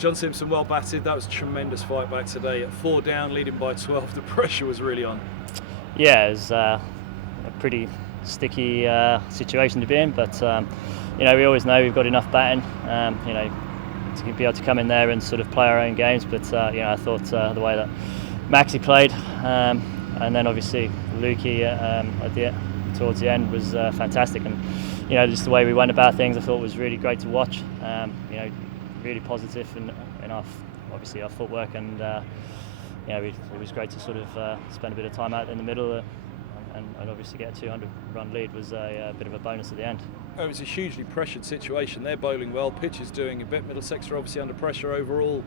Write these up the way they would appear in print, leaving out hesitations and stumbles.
John Simpson, well batted. That was a tremendous fight back today. At 4 down, leading by 12, the pressure was really on. Yeah, it was a pretty sticky situation to be in, but we always know we've got enough batting, to be able to come in there and sort of play our own games. But I thought the way that Maxi played, and then obviously Lukey towards the end was fantastic, and just the way we went about things, I thought was really great to watch. Really positive in our footwork, and it was great to sort of spend a bit of time out in the middle, and obviously get a 200-run lead was a bit of a bonus at the end. It was a hugely pressured situation. They're bowling well, pitch is doing a bit. Middlesex are obviously under pressure overall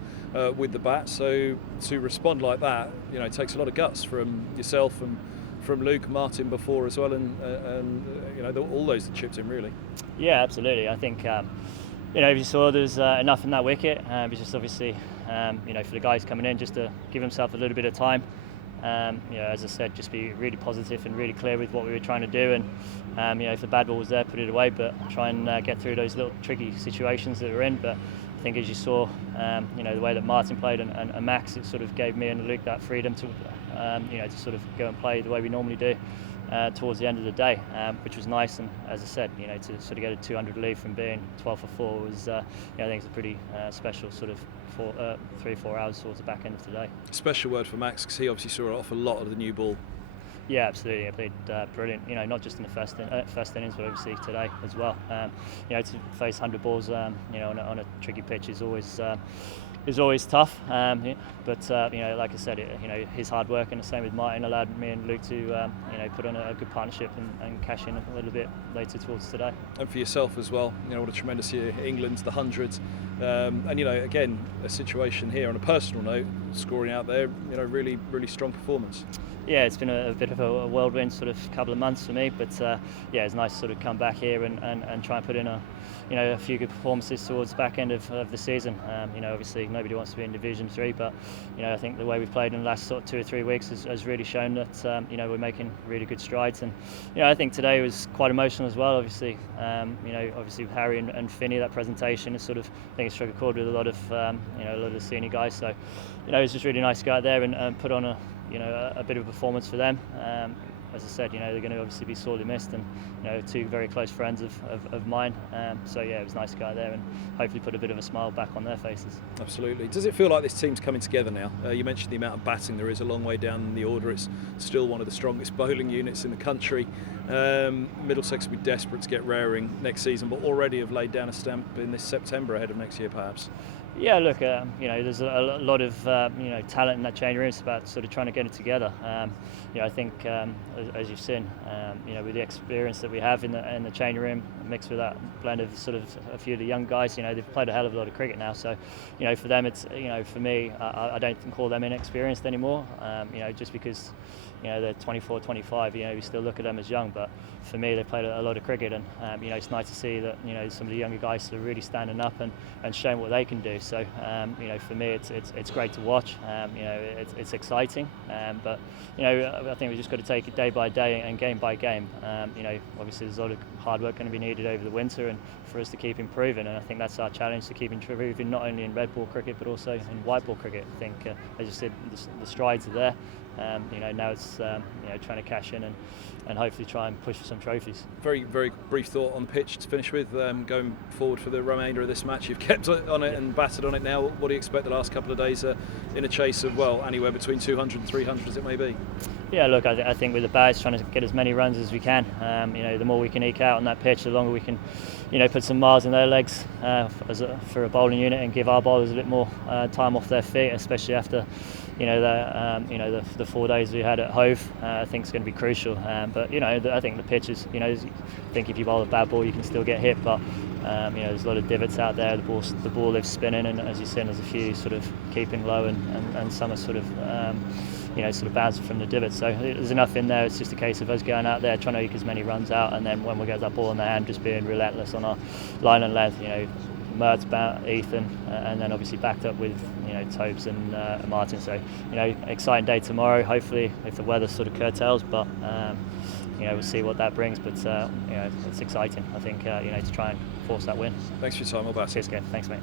with the bat, so to respond like that, it takes a lot of guts from yourself and from Luke, Martin before as well, and all those that chipped in really. Yeah, absolutely. I think if you saw there's enough in that wicket, it's just obviously for the guys coming in just to give himself a little bit of time. As I said, just be really positive and really clear with what we were trying to do, and if the bad ball was there, put it away, but try and get through those little tricky situations that we're in. But I think as you saw, the way that Martin played and Max, it sort of gave me and Luke that freedom to to sort of go and play the way we normally do towards the end of the day, which was nice. And as I said, to sort of get a 200 lead from being 12 for 4 was, I think it's a pretty special sort of 3-4 hours towards the back end of today. Special word for Max, because he obviously saw off a lot of the new ball. Yeah, absolutely. I played brilliant. Not just in the first innings, but obviously today as well. To face 100 balls, on a tricky pitch is always tough. But like I said, his hard work and the same with Martin allowed me and Luke to put on a good partnership and cash in a little bit later towards today. And for yourself as well, what a tremendous year. England, the 100, and again a situation here on a personal note, scoring out there, really really strong performance. Yeah, it's been a bit of a whirlwind sort of couple of months for me, but it's nice to sort of come back here and try and put in a few good performances towards the back end of the season. Obviously nobody wants to be in Division 3, but I think the way we've played in the last sort of 2 or 3 weeks has really shown that we're making really good strides. And I think today was quite emotional as well. Obviously, obviously with Harry and Finney, that presentation is sort of, I think, it struck a chord with a lot of the senior guys. So it was just really nice to go out there and put on a bit of a performance for them. As I said, they're going to obviously be sorely missed, and 2 very close friends of mine. So it was nice to go out there and hopefully put a bit of a smile back on their faces. Absolutely. Does it feel like this team's coming together now? You mentioned the amount of batting there is a long way down the order. It's still one of the strongest bowling units in the country. Middlesex will be desperate to get raring next season, but already have laid down a stamp in this September ahead of next year, perhaps. Yeah, look, there's a lot of talent in that change room. It's about sort of trying to get it together. I think, as you've seen, with the experience that we have in the change room, mixed with that blend of sort of a few of the young guys, they've played a hell of a lot of cricket now. So, for them, it's for me, I don't call them inexperienced anymore. Just because they're 24, 25. We still look at them as young, but for me, they've played a lot of cricket, and it's nice to see that some of the younger guys are really standing up and showing what they can do. So for me, it's great to watch. It's exciting, but I think we just got to take it day by day and game by game. Obviously there's a lot of hard work going to be needed over the winter, and for us to keep improving. And I think that's our challenge, to keep improving not only in red ball cricket but also in white ball cricket. I think, as you said, the strides are there. Now it's trying to cash in and hopefully try and push for some trophies. Very, very brief thought on the pitch to finish with. Going forward for the remainder of this match, you've kept on it and batted on it now. What do you expect the last couple of days in a chase of, anywhere between 200 and 300 as it may be? Yeah, look, I think with the bats, trying to get as many runs as we can. The more we can eke out on that pitch, the longer we can put some miles in their legs for a bowling unit, and give our bowlers a bit more time off their feet, especially after the 4 days we had at Hove. I think it's going to be crucial. But I think the pitch is, I think if you bowl a bad ball, you can still get hit. But there's a lot of divots out there. The ball lives spinning, and as you said, there's a few sort of keeping low, and some are sort of bouncing from the divots. So there's enough in there. It's just a case of us going out there, trying to eke as many runs out, and then when we get that ball in the hand, just being relentless on our line and length. Mertz, Ethan, and then obviously backed up with Tobes and Martin. So exciting day tomorrow. Hopefully, if the weather sort of curtails, but we'll see what that brings. But it's exciting. I think to try and force that win. Thanks for your time, all back. Cheers, Kev. Thanks, mate.